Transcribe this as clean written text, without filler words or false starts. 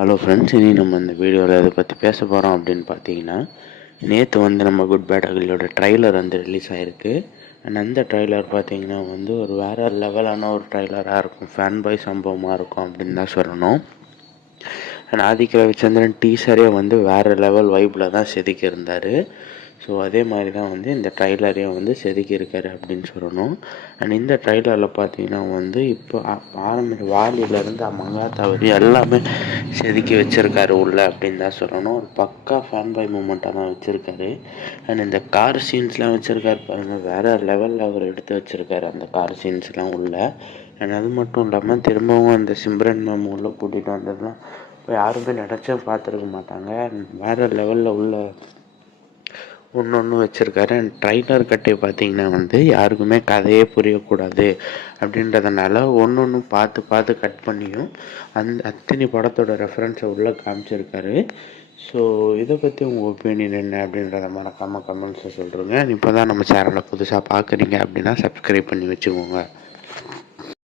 Hello friends, இனி நம்ம இந்த வீடியோவில் எதை பற்றி பேச போகிறோம் அப்படின்னு பார்த்தீங்கன்னா, நேற்று நம்ம குட் பேட் அகிலியோட ட்ரைலர் ரிலீஸ் ஆகிருக்கு. அண்ட் அந்த ட்ரைலர் பார்த்தீங்கன்னா ஒரு வேறு லெவலான ஒரு ட்ரைலராக இருக்கும், ஃபேன் பாய் சம்பவமாக இருக்கும் அப்படின்னு தான் சொல்லணும். அண்ட் ஆதித்ய ரவிச்சந்திரன் டீசரே வேறு லெவல் வைப்பில் தான் செதுக்கியிருந்தார். ஸோ அதே மாதிரி தான் இந்த ட்ரைலரையும் செதுக்கியிருக்காரு அப்படின்னு சொல்லணும். அண்ட் இந்த ட்ரைலரில் பார்த்தீங்கன்னா இப்போ வாலியிலேருந்து மங்காத்தா வரையும் எல்லாமே செதுக்கி வச்சுருக்காரு உள்ள அப்படின்னு தான் சொல்லணும். ஒரு பக்கா ஃபேன் பாய் மூமெண்ட்டாக தான் வச்சுருக்காரு. அண்ட் இந்த கார் சீன்ஸ்லாம் வச்சுருக்காரு பாருங்கள், வேறு லெவலில் அவர் எடுத்து வச்சுருக்காரு அந்த கார் சீன்ஸ்லாம் உள்ள. அண்ட் அது மட்டும் இல்லாமல் திரும்பவும் அந்த சிம்ரன் மேம் உள்ளே கூட்டிகிட்டு வந்ததுலாம் இப்போ யாருமே நினச்சும் பார்த்துருக்க மாட்டாங்க. வேறு லெவலில் உள்ள ஒன்று வச்சுருக்காரு. அண்ட் ட்ரைலர் கட்டை பார்த்திங்கன்னா யாருக்குமே கதையே புரியக்கூடாது அப்படின்றதுனால ஒன்று பார்த்து கட் பண்ணியும் அத்தனை படத்தோட ரெஃபரன்ஸை உள்ளே காமிச்சிருக்காரு. ஸோ இதை பற்றி உங்கள் ஒப்பீனியன் என்ன அப்படின்றத மறக்காமல் கமெண்ட்ஸை சொல்கிறேங்க. இப்போ தான் நம்ம சேனலை புதுசாக பார்க்குறீங்க அப்படின்னா சப்ஸ்கிரைப் பண்ணி வச்சுக்கோங்க.